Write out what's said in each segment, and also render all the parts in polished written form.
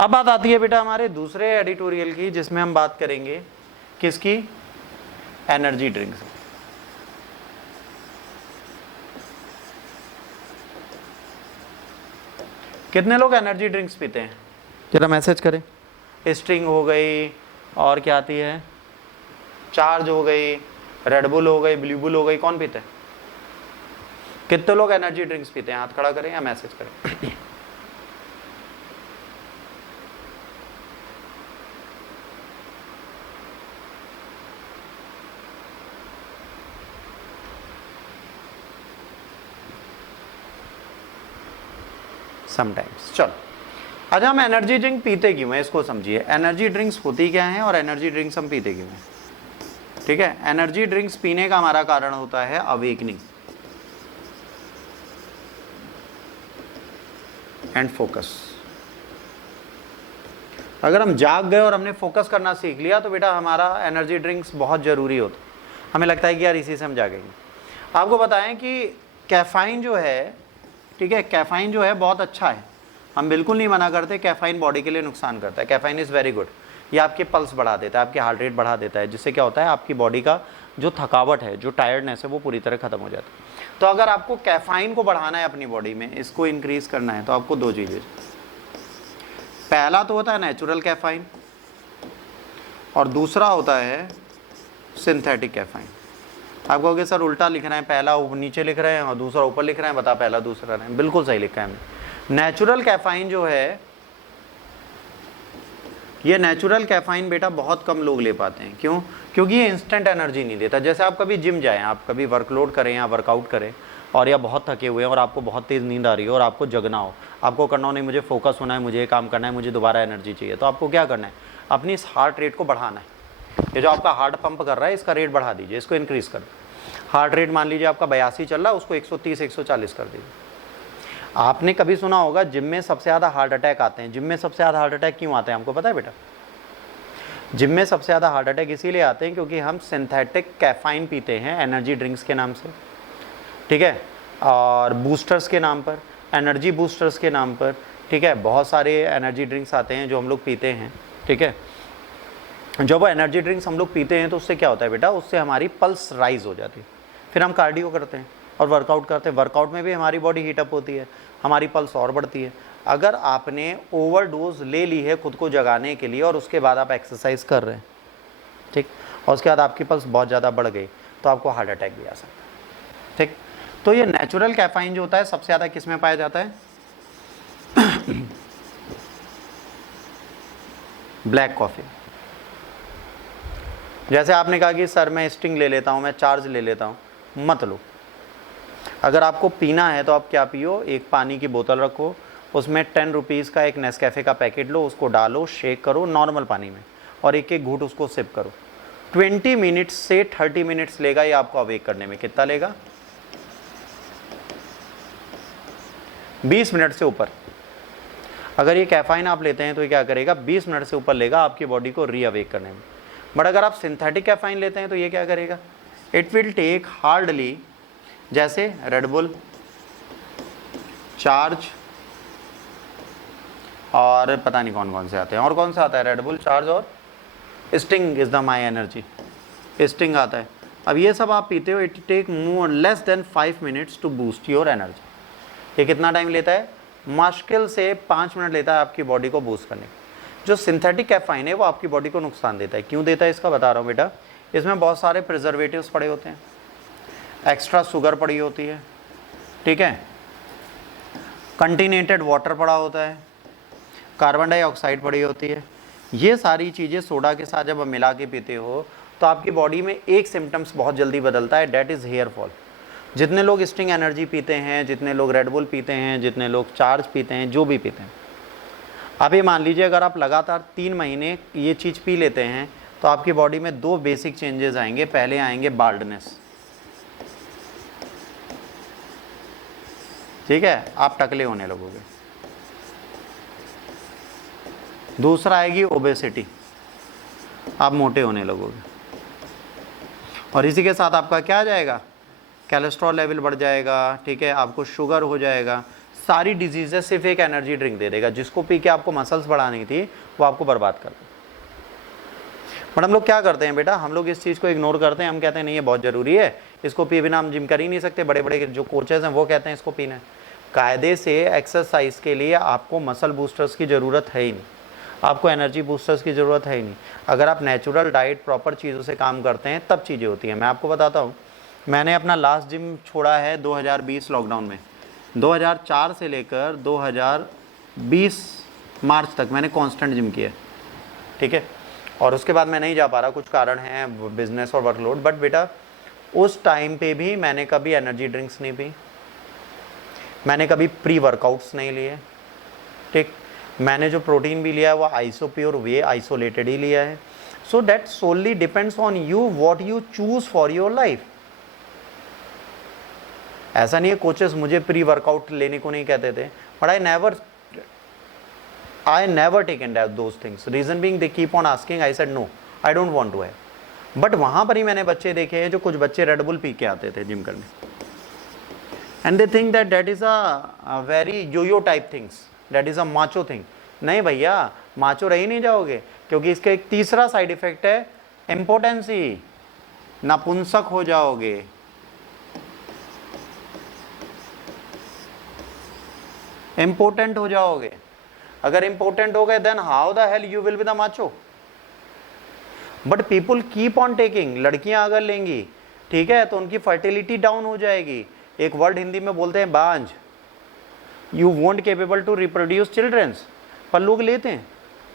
अब बात आती है बेटा हमारे दूसरे एडिटोरियल की, जिसमें हम बात करेंगे किसकी, एनर्जी ड्रिंक्स। कितने लोग एनर्जी ड्रिंक्स पीते हैं, जरा मैसेज करें। स्ट्रिंग हो गई, और क्या आती है, चार्ज हो गई, रेडबुल हो गई, ब्लूबुल हो गई, कौन पीते हैं? कितने लोग एनर्जी ड्रिंक्स पीते हैं, हाथ खड़ा करें या मैसेज करें। समटाइम्स। चलो, अच्छा हम एनर्जी ड्रिंक पीते क्यों हैं इसको समझिए। एनर्जी ड्रिंक्स होती क्या हैं और एनर्जी ड्रिंक्स हम पीते क्यों हैं। ठीक है, एनर्जी ड्रिंक्स पीने का हमारा कारण होता है अवेकनिंग एंड फोकस। अगर हम जाग गए और हमने फोकस करना सीख लिया तो बेटा हमारा एनर्जी ड्रिंक्स बहुत ज़रूरी होता। हमें लगता है कि यार इसी से हम जागेंगे। आपको बताएं कि कैफ़ाइन जो है, ठीक है, कैफ़ाइन जो है बहुत अच्छा है, हम बिल्कुल नहीं मना करते। कैफ़ाइन बॉडी के लिए नुकसान करता है, कैफ़ाइन इज़ वेरी गुड। ये आपके पल्स बढ़ा देता है, आपकी हार्ट रेट बढ़ा देता है, जिससे क्या होता है आपकी बॉडी का जो थकावट है, जो टायर्डनेस है, वो पूरी तरह ख़त्म हो जाता है। तो अगर आपको कैफ़ाइन को बढ़ाना है अपनी बॉडी में, इसको इंक्रीज़ करना है, तो आपको दो चीज़ें, पहला तो होता है नेचुरल कैफ़ाइन और दूसरा होता है सिंथेटिक कैफ़ाइन। आप कहोगे सर उल्टा लिख रहे हैं, पहला नीचे लिख रहे हैं और दूसरा ऊपर लिख रहे हैं, बता पहला दूसरा रहे हैं। बिल्कुल सही लिखा है हमने। नेचुरल कैफ़ाइन जो है, ये नेचुरल कैफ़ाइन बेटा बहुत कम लोग ले पाते हैं। क्यों? क्योंकि ये इंस्टेंट एनर्जी नहीं देता। जैसे आप कभी जिम जाएं, आप कभी वर्कलोड करें या वर्कआउट करें और या बहुत थके हुए हैं और आपको बहुत तेज़ नींद आ रही है और आपको जगना हो, आपको करना हो नहीं मुझे फोकस होना है, मुझे ये काम करना है, मुझे दोबारा एनर्जी चाहिए, तो आपको क्या करना है, अपनी इस हार्ट रेट को बढ़ाना है। ये जो आपका हार्ट पंप कर रहा है इसका रेट बढ़ा दीजिए, इसको इंक्रीज़ कर दो। हार्ट रेट मान लीजिए आपका 82 चल रहा है, उसको 130 140 कर दीजिए। आपने कभी सुना होगा जिम में सबसे ज़्यादा हार्ट अटैक आते हैं। जिम में सबसे ज़्यादा हार्ट अटैक क्यों आते हैं आपको पता है बेटा? जिम में सबसे ज़्यादा हार्ट अटैक इसीलिए आते हैं क्योंकि हम सिंथेटिक कैफ़ाइन पीते हैं एनर्जी ड्रिंक्स के नाम से, ठीक है, और बूस्टर्स के नाम पर, एनर्जी बूस्टर्स के नाम पर, ठीक है। बहुत सारे एनर्जी ड्रिंक्स आते हैं जो हम लोग पीते हैं, ठीक है। जब वो एनर्जी ड्रिंक्स हम लोग पीते हैं तो उससे क्या होता है बेटा, उससे हमारी पल्स राइज हो जाती है। फिर हम कार्डियो करते हैं और वर्कआउट करते हैं, वर्कआउट में भी हमारी बॉडी हीटअप होती है, हमारी पल्स और बढ़ती है। अगर आपने ओवरडोज ले ली है खुद को जगाने के लिए और उसके बाद आप एक्सरसाइज कर रहे हैं, ठीक, और उसके बाद आपकी पल्स बहुत ज़्यादा बढ़ गई तो आपको हार्ट अटैक भी आ सकता है, ठीक। तो ये नेचुरल कैफ़ाइन जो होता है सबसे ज़्यादा किस में पाया जाता है? Black coffee. जैसे आपने कहा कि सर मैं स्टिंग ले लेता हूँ, मैं चार्ज ले लेता हूँ, मत लो। अगर आपको पीना है तो आप क्या पियो, एक पानी की बोतल रखो, उसमें 10 रुपीज़ का एक नेस्कैफ़े का पैकेट लो, उसको डालो, शेक करो नॉर्मल पानी में और एक एक घूंट उसको सिप करो। 20 मिनट्स से 30 मिनट्स लेगा ये आपको अवेक करने में। कितना लेगा? 20 मिनट से ऊपर। अगर ये कैफ़ाइन आप लेते हैं तो ये क्या करेगा, 20 मिनट से ऊपर लेगा आपकी बॉडी को रीअवेक करने में। बट अगर आप सिंथेटिक कैफ़ाइन लेते हैं तो ये क्या करेगा, इट विल टेक हार्डली, जैसे रेडबुल, चार्ज और पता नहीं कौन कौन से आते हैं, और कौन सा आता है, रेडबुल, चार्ज और sting is the my energy, sting आता है। अब ये सब आप पीते हो, it take more less than 5 minutes to boost your energy. ये कितना टाइम लेता है? मुश्किल से 5 मिनट लेता है आपकी बॉडी को बूस्ट करने। जो सिंथेटिक कैफ़ाइन है वो आपकी बॉडी को नुकसान देता है। क्यों देता है इसका बता रहा हूँ बेटा। इसमें बहुत सारे प्रिजर्वेटिव्स पड़े होते हैं, एक्स्ट्रा शुगर पड़ी होती है, ठीक है, कंटीनेटेड वाटर पड़ा होता है, कार्बन डाइऑक्साइड पड़ी होती है। ये सारी चीज़ें सोडा के साथ जब आप मिला के पीते हो तो आपकी बॉडी में एक सिम्टम्स बहुत जल्दी बदलता है, डेट इज़ हेयर फॉल। जितने लोग स्टिंग एनर्जी पीते हैं, जितने लोग रेडबुल पीते हैं, जितने लोग चार्ज पीते हैं, जो भी पीते हैं, आप ये मान लीजिए अगर आप लगातार 3 महीने ये चीज़ पी लेते हैं तो आपकी बॉडी में 2 बेसिक चेंजेस आएंगे। पहले आएंगे बाल्डनेस, ठीक है, आप टकले होने लगोगे। दूसरा आएगी ओबेसिटी, आप मोटे होने लगोगे। और इसी के साथ आपका क्या आ जाएगा, कोलेस्ट्रॉल लेवल बढ़ जाएगा, ठीक है, आपको शुगर हो जाएगा। सारी डिजीजेस सिर्फ एक एनर्जी ड्रिंक दे देगा, जिसको पी के आपको मसल्स बढ़ानी थी वो आपको बर्बाद कर देगा। बट हम लोग क्या करते हैं बेटा, हम लोग इस चीज़ को इग्नोर करते हैं। हम कहते हैं नहीं ये बहुत ज़रूरी है, इसको पिए बिना हम जिम कर ही नहीं सकते। बड़े बड़े जो कोचेज़ हैं वो कहते हैं इसको पीना है। कायदे से एक्सरसाइज के लिए आपको मसल बूस्टर्स की ज़रूरत है ही नहीं, आपको एनर्जी बूस्टर्स की ज़रूरत है ही नहीं। अगर आप नेचुरल डाइट प्रॉपर चीज़ों से काम करते हैं तब चीज़ें होती हैं। मैं आपको बताता हूँ, मैंने अपना लास्ट जिम छोड़ा है 2020 लॉकडाउन में। 2004 से लेकर 2020 मार्च तक मैंने कांस्टेंट जिम किया, ठीक है। और उसके बाद मैं नहीं जा पा रहा, कुछ कारण हैं, बिजनेस और वर्कलोड। बट बेटा उस टाइम पे भी मैंने कभी एनर्जी ड्रिंक्स नहीं पी, मैंने कभी प्री वर्कआउट्स नहीं लिए, ठीक। मैंने जो प्रोटीन भी लिया है वो आइसोप्योर वे आइसोलेटेड ही लिया है। So that solely depends on you what you choose for your life. ऐसा नहीं है कोचेस मुझे प्री वर्कआउट लेने को नहीं कहते थे, but I never taken those things. Reason being they keep on asking. I said no, I don't want to have. But वहाँ पर ही मैंने बच्चे देखे हैं जो कुछ बच्चे रेड बुल पी के आते थे जिम करने, and they think that is a very yo-yo type things, that is a macho thing. नहीं भैया, माचो रह ही नहीं जाओगे, क्योंकि इसका एक तीसरा साइड इफेक्ट है इम्पोर्टेंसी, नपुंसक हो जाओगे। इम्पोर्टेंट हो जाओगे। अगर इंपॉर्टेंट हो गए then how the hell you will be the macho. But people keep on taking. लड़कियां अगर लेंगी, ठीक है, तो उनकी फर्टिलिटी डाउन हो जाएगी। एक वर्ड हिंदी में बोलते हैं बांझ, you won't capable to reproduce childrens. पर लोग लेते हैं।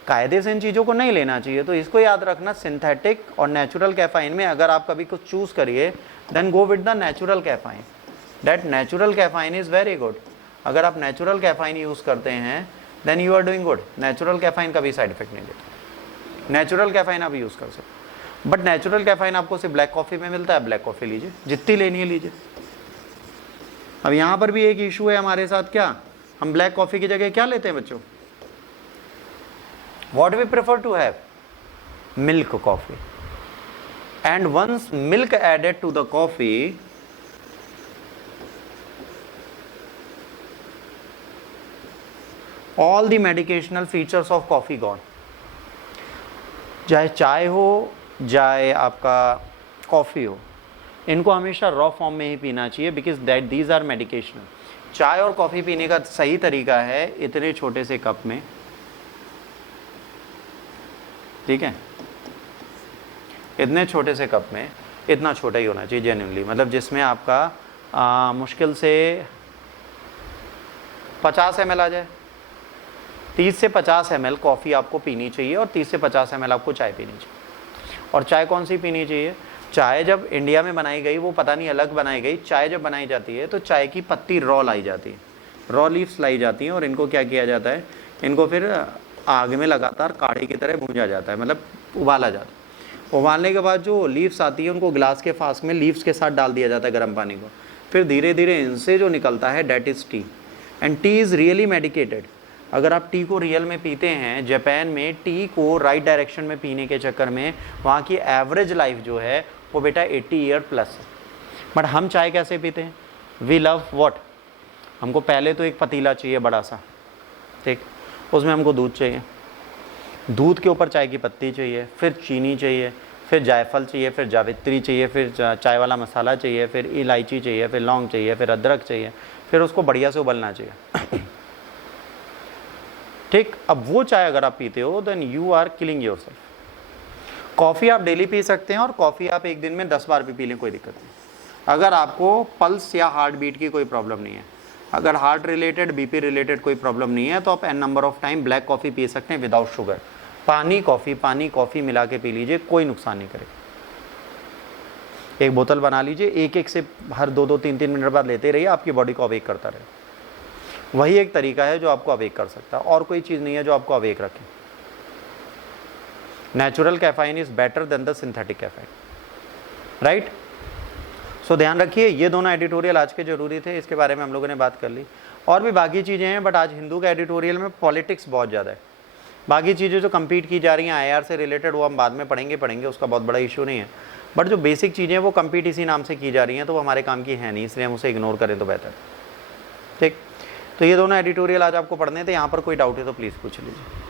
कायदे से इन चीज़ों को नहीं लेना चाहिए। तो इसको याद रखना, सिंथेटिक और नेचुरल कैफाइन में अगर आप कभी कुछ चूज करिए then go with the natural caffeine. That natural caffeine is very good. अगर आप नेचुरल कैफाइन यूज करते हैं then you are doing good. Natural caffeine का भी साइड इफेक्ट नहीं देता। नेचुरल कैफाइन आप यूज़ कर सकते, बट नेचुरल कैफाइन आपको सिर्फ ब्लैक कॉफ़ी में मिलता है। ब्लैक कॉफ़ी लीजिए, जितनी लेनी है लीजिए। अब यहाँ पर भी एक इशू है हमारे साथ, क्या हम ब्लैक कॉफ़ी की जगह क्या लेते हैं बच्चों? What we prefer to have? Milk coffee. And once milk added to the coffee, all the medicinal features of coffee gone। चाहे चाय हो, चाहे आपका कॉफ़ी हो, इनको हमेशा रॉ फॉर्म में ही पीना चाहिए, बिकॉज दैट दीज आर मेडिकेशनल। चाय और कॉफ़ी पीने का सही तरीका है इतने छोटे से कप में, ठीक है, इतने छोटे से कप में, इतना छोटा ही होना चाहिए जेन्युइनली, मतलब जिसमें आपका मुश्किल से 50 ml आ जाए। 30 से 50 ml कॉफ़ी आपको पीनी चाहिए और 30 से 50 ml आपको चाय पीनी चाहिए। और चाय कौन सी पीनी चाहिए? चाय जब इंडिया में बनाई गई, वो पता नहीं अलग बनाई गई, चाय जब बनाई जाती है तो चाय की पत्ती रॉ लाई जाती है, रॉ लीव्स लाई जाती हैं, और इनको क्या किया जाता है, इनको फिर आग में लगातार काढ़े की तरह भूंजा जाता है, मतलब उबाला जाता है। उबालने के बाद जो लीव्स आती है उनको ग्लास के फ्लास्क में लीव्स के साथ डाल दिया जाता है गर्म पानी को। फिर धीरे धीरे इनसे जो निकलता है that is T, and T is really medicated. अगर आप टी को रियल में पीते हैं, जापान में टी को राइट डायरेक्शन में पीने के चक्कर में वहाँ की एवरेज लाइफ जो है वो बेटा 80 ईयर प्लस है। बट हम चाय कैसे पीते हैं? We love what? हमको पहले तो एक पतीला चाहिए बड़ा सा, ठीक, उसमें हमको दूध चाहिए, दूध के ऊपर चाय की पत्ती चाहिए, फिर चीनी चाहिए, फिर जायफल चाहिए, फिर जावित्री चाहिए, फिर चाय वाला मसाला चाहिए, फिर इलायची चाहिए, फिर लौंग चाहिए, फिर अदरक चाहिए, फिर उसको बढ़िया से उबलना चाहिए, ठीक। अब वो चाय अगर आप पीते हो then you are killing yourself. Coffee आप डेली पी सकते हैं और कॉफ़ी आप एक दिन में 10 बार भी पी लें, कोई दिक्कत नहीं। अगर आपको पल्स या हार्ट बीट की कोई प्रॉब्लम नहीं है, अगर हार्ट रिलेटेड बीपी रिलेटेड कोई प्रॉब्लम नहीं है, तो आप n number of time black coffee P सकते हैं विदाउट शुगर। पानी कॉफ़ी मिला के पी लीजिए, कोई नुकसान नहीं करेगा। एक बोतल बना लीजिए, एक से हर 2-2, 3-3 मिनट बाद लेते रहिए, आपकी बॉडी को अवेक करता रहे। वही एक तरीका है जो आपको अवेक कर सकता है, और कोई चीज़ नहीं है जो आपको अवेक रखे। Natural caffeine is better than the synthetic caffeine, right. So ध्यान रखिए, ये दोनों एडिटोरियल आज के जरूरी थे, इसके बारे में हम लोगों ने बात कर ली। और भी बाकी चीज़ें हैं, बट आज हिंदू का एडिटोरियल में पॉलिटिक्स बहुत ज़्यादा है। बाकी चीज़ें जो कम्पीट की जा रही हैं IR से रिलेटेड, वो हम बाद में पढ़ेंगे, उसका बहुत बड़ा इशू नहीं है। बट जो बेसिक चीज़ें हैं वो कम्पीट इसी नाम से की जा रही हैं, तो वो हमारे काम की है नहीं, इसलिए हम उसे इग्नोर करें तो बेहतर, ठीक। तो ये दोनों एडिटोरियल आज आपको पढ़ने थे। यहाँ पर कोई डाउट है तो प्लीज़ पूछ लीजिए।